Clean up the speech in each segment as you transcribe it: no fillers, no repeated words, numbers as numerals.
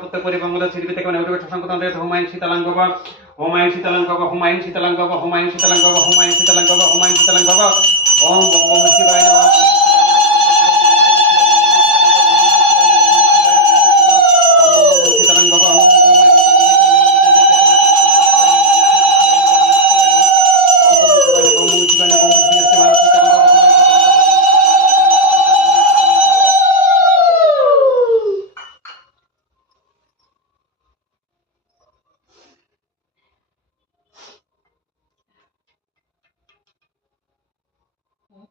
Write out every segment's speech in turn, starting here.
প্রত্যেক পরিমঙ্গল শ্রীবিতে কেমন উঠবে সংকটন রে হোমায়ন শীতলাং বাবা হোমায়ন শীতলাং বাবা হোমায়ন শীতলাং বাবা হোমায়ন শীতলাং বাবা হোমায়ন শীতলাং বাবা হোমায়ন শীতলাং বাবা ওম ওম শিবায় নমঃ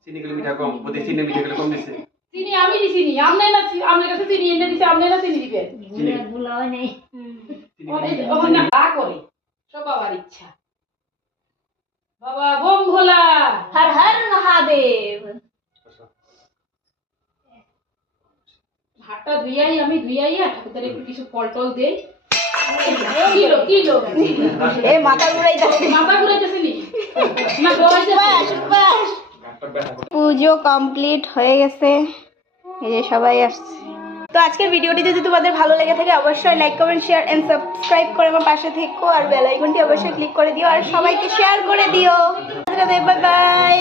চিনি গুলো মিঠা কম ওতে চিনি মিঠা গুলো কম দিছে চিনি আমি দিছি নি আমনে না আমনে কাছে চিনি এনে দিছে আমনে না চিনি দিবে চিনি ভুলাও নেই ওখানে না করে সব বাবার ইচ্ছা বাবা বোম ভোলা হর হর মহাদেব হাতটা ধুইয়াই আমি ধুইয়াইয়া ঠাকুরদারে একটু কিছু ফল টল দেই কিলো কিলো এ মাথা ঘুরাইতাছে মাথা ঘুরাইতেছে নি না ঘুরাইতেছে বাস পুজো কমপ্লিট হয়ে গেছে এই যে সবাই আসছে তো আজকের ভিডিওটি যদি তোমাদের ভালো লেগে থাকে অবশ্যই like comment share and subscribe করে আমার পাশে থেকো আর বেল আইকনটি অবশ্যই ক্লিক করে দিও আর সবাইকে শেয়ার করে দিও বাই বাই